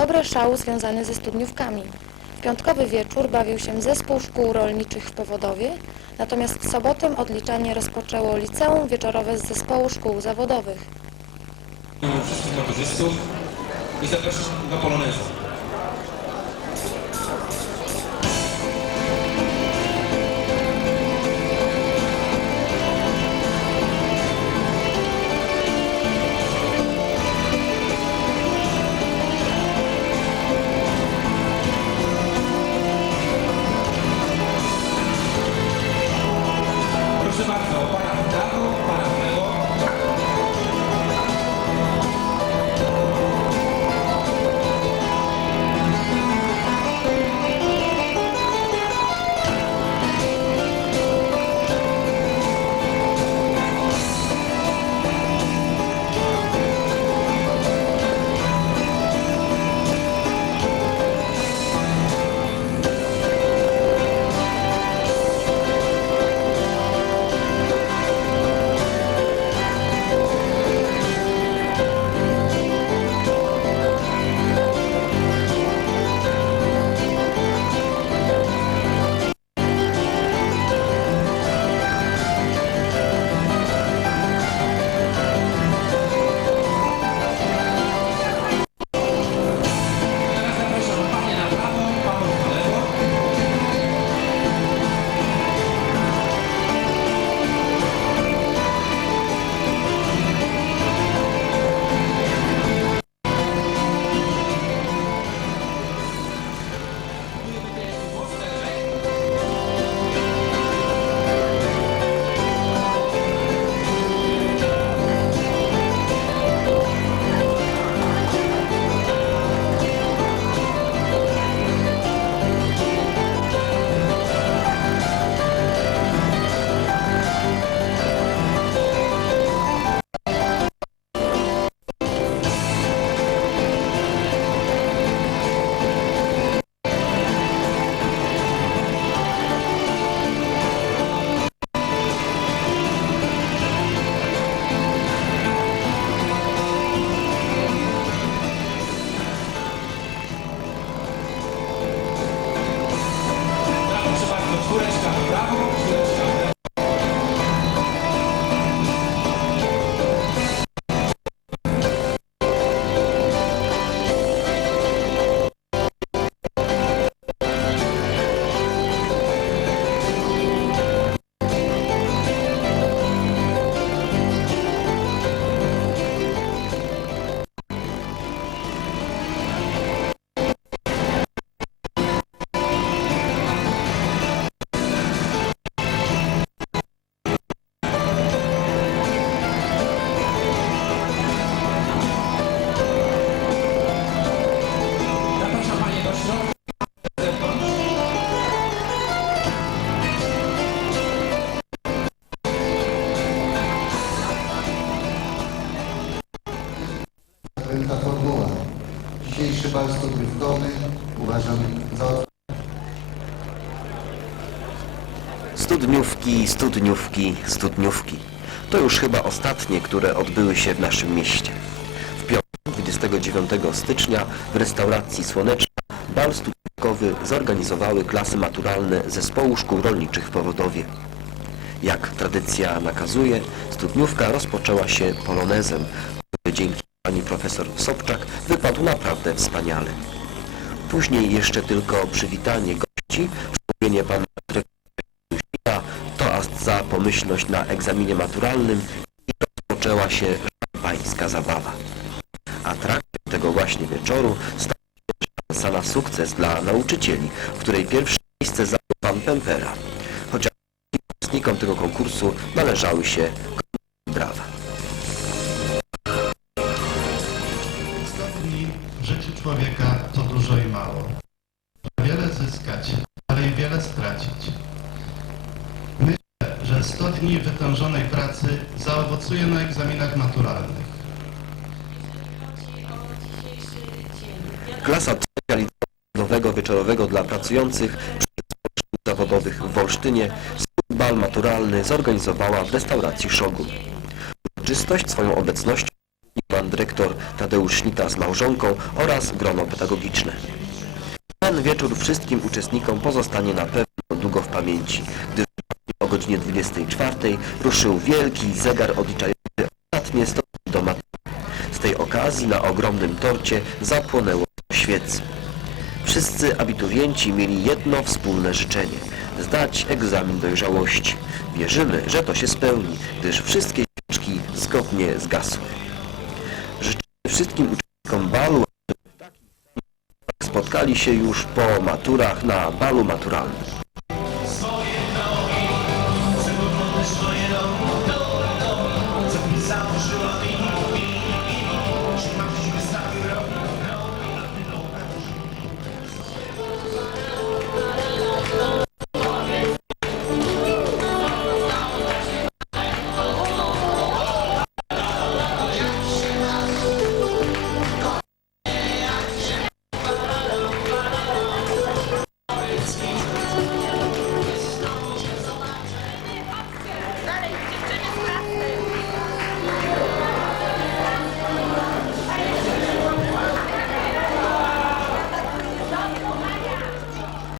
dobre szał związany ze studniówkami. W piątkowy wieczór bawił się zespół szkół rolniczych w Powodowie, natomiast w sobotę odliczanie rozpoczęło liceum wieczorowe z zespołu szkół zawodowych. wszystkich maturzystów i zapraszam na polonezę. Bal studniówkowy uważam za Studniówki, studniówki, studniówki. To już chyba ostatnie, które odbyły się w naszym mieście. W piątek 29 stycznia w restauracji Słoneczna bal studniówkowy zorganizowały klasy maturalne Zespołu Szkół Rolniczych w Powodowie. Jak tradycja nakazuje, studniówka rozpoczęła się polonezem, dzięki pani profesor Sobczak wypadł naprawdę wspaniale. Później jeszcze tylko przywitanie gości, przemówienie pana dyrektora, toast za pomyślność na egzaminie maturalnym i rozpoczęła się szampańska zabawa. Atrakcją tego właśnie wieczoru stała się szansa na sukces dla nauczycieli, w której pierwsze miejsce zajął pan Pempera. Chociaż uczestnikom tego konkursu należały się dużo i mało. Wiele zyskać, ale i wiele stracić. Myślę, że 100 dni wytężonej pracy zaowocuje na egzaminach maturalnych. Klasa trzecia wieczorowego dla pracujących przy zawodowych w Wolsztynie bal maturalny zorganizowała w restauracji Szogun. Uroczystość swoją obecnością pan dyrektor Tadeusz Szlita z małżonką oraz grono pedagogiczne. Ten wieczór wszystkim uczestnikom pozostanie na pewno długo w pamięci, gdyż o godzinie 24 ruszył wielki zegar odliczający ostatnie stopnie do matury. Z tej okazji na ogromnym torcie zapłonęło świec. Wszyscy abiturienci mieli jedno wspólne życzenie – zdać egzamin dojrzałości. Wierzymy, że to się spełni, gdyż wszystkie świeczki zgodnie zgasły. Wszystkim uczestnikom balu, spotkali się już po maturach na balu maturalnym.